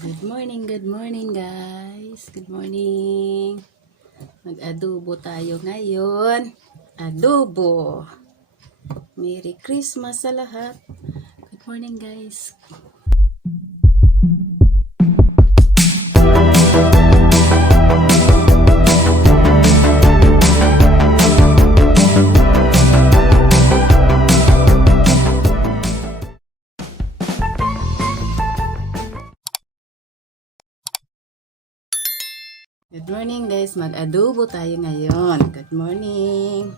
Good morning guys. Good morning. Mag-adobo tayo ngayon. Adobo. Merry Christmas sa lahat. Good morning guys. Good morning guys. Mag-adobo tayo ngayon. Good morning.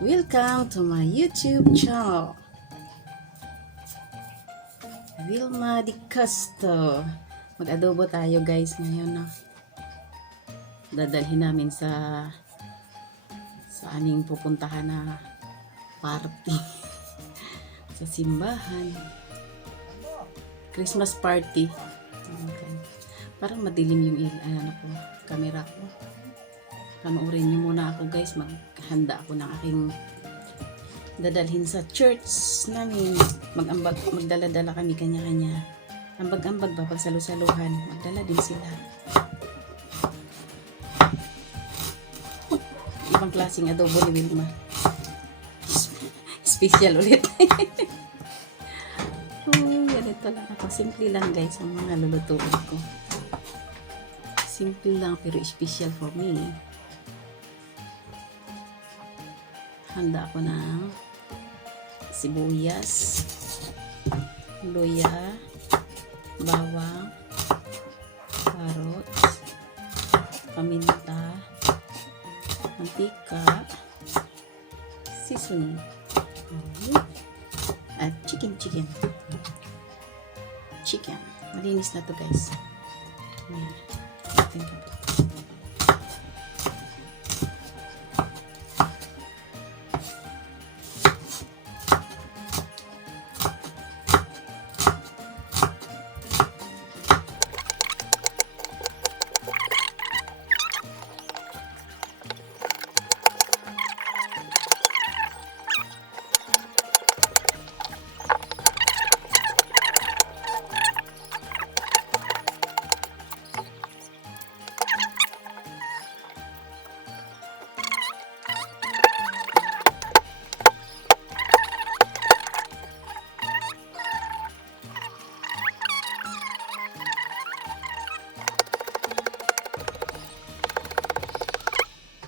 Welcome to my YouTube channel. Vilma Di Casto. Mag-adobo tayo guys ngayon. No? Dadalhin namin sa aming pupuntahan na party. Sa simbahan. Christmas party. Okay. Parang madilim yung camera ko. Panoorin niyo muna ako guys. Maghanda ako ng aking dadalhin sa church namin. Magdala-dala kami kanya-kanya. Ambag-ambag ba pag salu-saluhan. Magdala din sila. Ibang klaseng adobo ni Wilma. Special ulit. Ganito lang ako. Simple lang guys ang mga lulutuin ko. Simple lang pero special for me. Handa ako ng sibuyas, luya, bawang, carrots, paminta, mantika, seasoning, at chicken. Malinis na to guys. Ayan.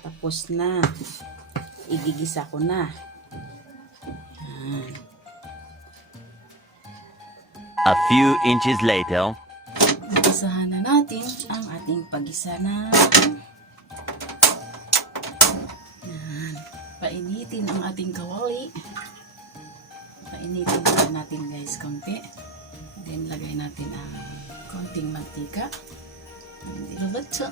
Tapos na. Igigisa ko na. A few inches later. Gisahan na natin ang ating paggisa na. Yan. Painitin ang ating kawali. Painitin na natin guys konti. Then lagay natin ang konting mantika. Hindi luluto.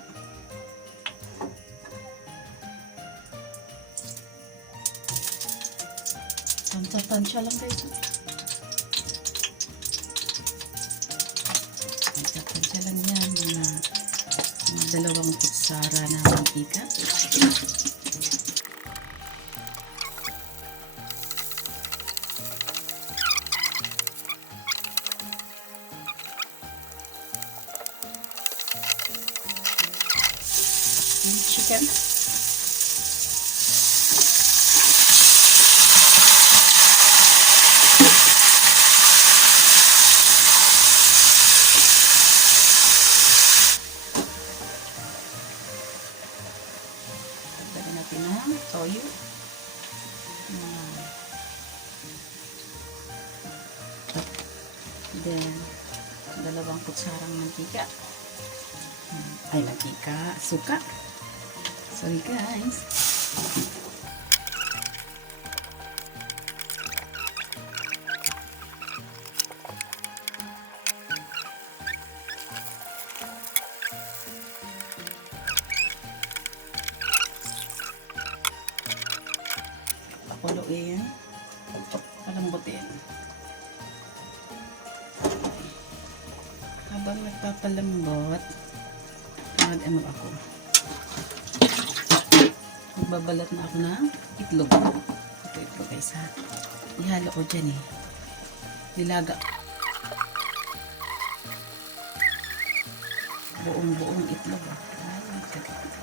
Tansya lang guys. Tansya lang yan. Mga 2 kutsara na mantika. Chicken. Lagyan natin ng toyo. Then, 2 kutsarang mantika. Ay, mantika. Suka. Sorry guys. Pakuluin. Palambutin. Habang nagpapalambot, mag-ano ako. Magbabalat na ako ng itlog. Ito itlog guys ha. Ihalo ko dyan eh. Nilaga. Buong-buong itlog. Ay, kaganda.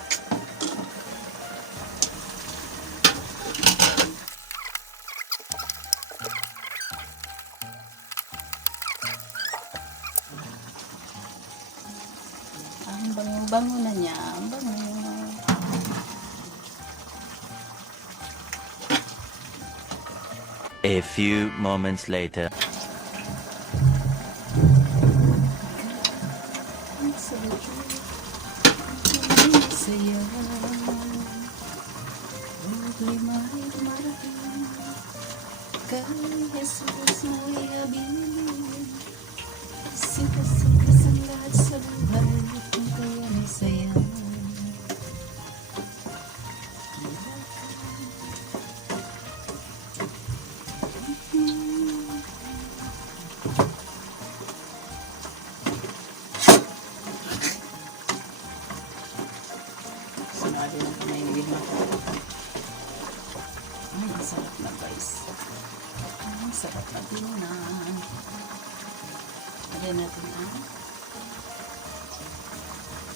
Ang bango-bango na niya. Ang bango. A few moments later. Saya lima'y marating kay Jesus mo'y habilin. Sikas-sikas ang lahat sa buhay kung kaya may saya. Sinali ng kamay ni Wilma. Ay, ang sarap na guys. Ang sarap na din na. Lagyan natin ang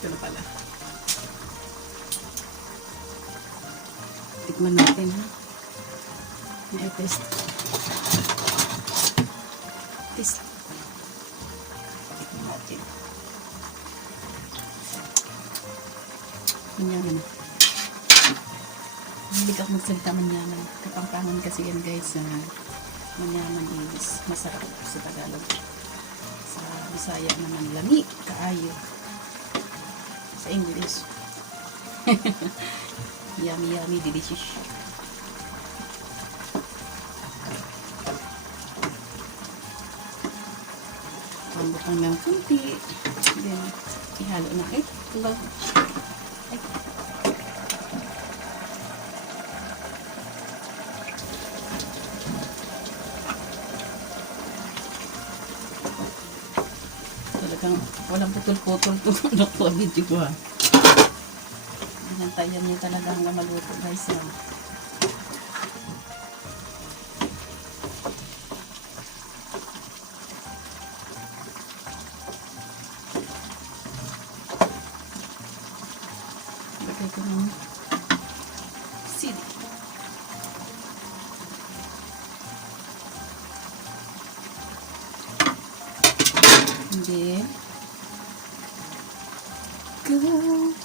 ito na pala. Tikman natin ha. May test. Test. Tikman natin. Manyaman. Hindi ka magsalita manyaman. Kapampangan kasi yan guys. Manyaman is masarap sa Tagalog. Sa Bisaya naman lami, kaayo. Sa English. Yummy, yummy, delicious. Pambutang ng kunti. Then, ihalo na itlog. Talagang walang putol-putol kung ano ko video ko ha. Hinantayan niya talaga hanggang maluto guys ha. Lagay ko ng sili. Hindi. Ikaw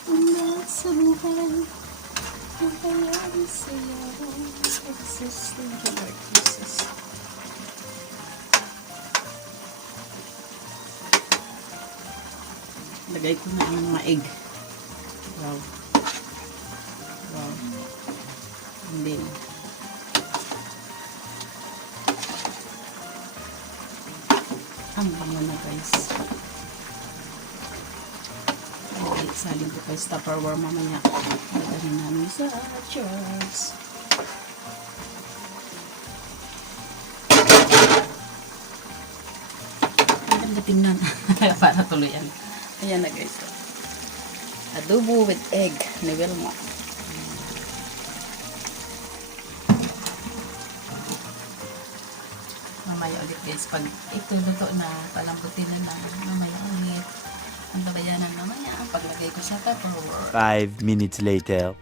ang lahat sa buhay. Ang kaya sa'yo. Jesus, thank you Lord Jesus. Lagay ko na ang mga egg. Wow. Wow. And then, ang bango na guys. Okay, salin ko guys. Tupperware mamaya. Lagarin namin sa jars. Ang ganda tingnan. Para tuluyan. Ayan na guys. Adobo with egg ni Wilma. Mamaya ulit guys. Pag ito luto na, palambutin na mamaya ulit. Ang labayanan mamaya. Paglagay ko sa Tupperware. 5 minutes later.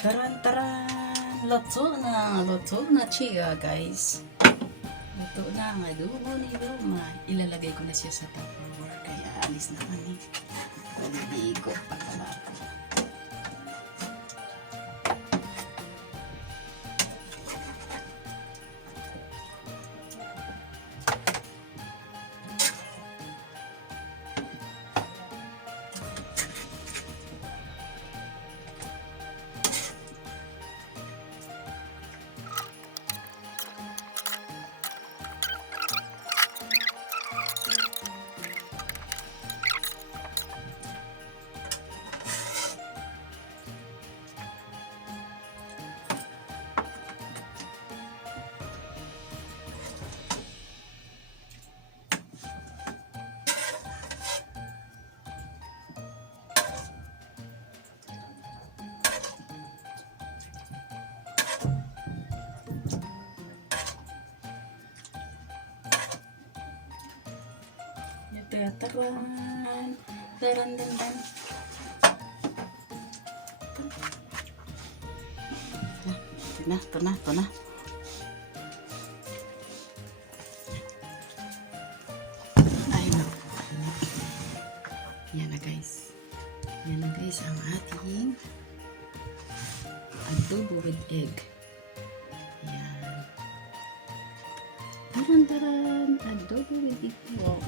Taran-taran! Luto na siya guys. Luto na ang adobo ni Wilma. Ilalagay ko na siya sa Tupperware. Kaya alis na kami. Paligo pa pala. Taran. Taran, dan, dan. Ito na. Ay, naku. Yan na guys. Ang ating adobo with egg. Yan. Taran. Adobo with egg. Wow.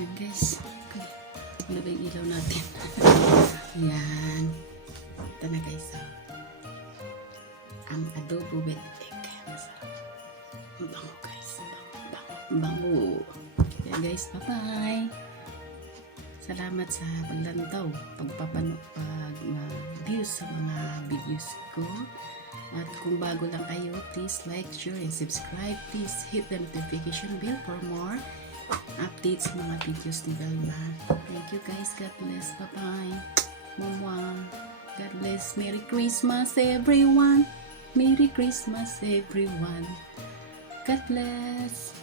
Yan guys. Okay. Ano ba yung ilaw natin? Yan. Ito na guys. Ang adobo with egg. Masarap. Ang bango guys. Ang bango. Kaya guys, bye-bye. Salamat sa paglantaw. Pag-views sa mga videos ko. At kung bago lang kayo, please like, share, and subscribe. Please hit the notification bell for more updates sa mga videos ni Velma. Thank you guys. God bless. Bye-bye. Mwah. God bless. Merry Christmas everyone. Merry Christmas everyone. God bless.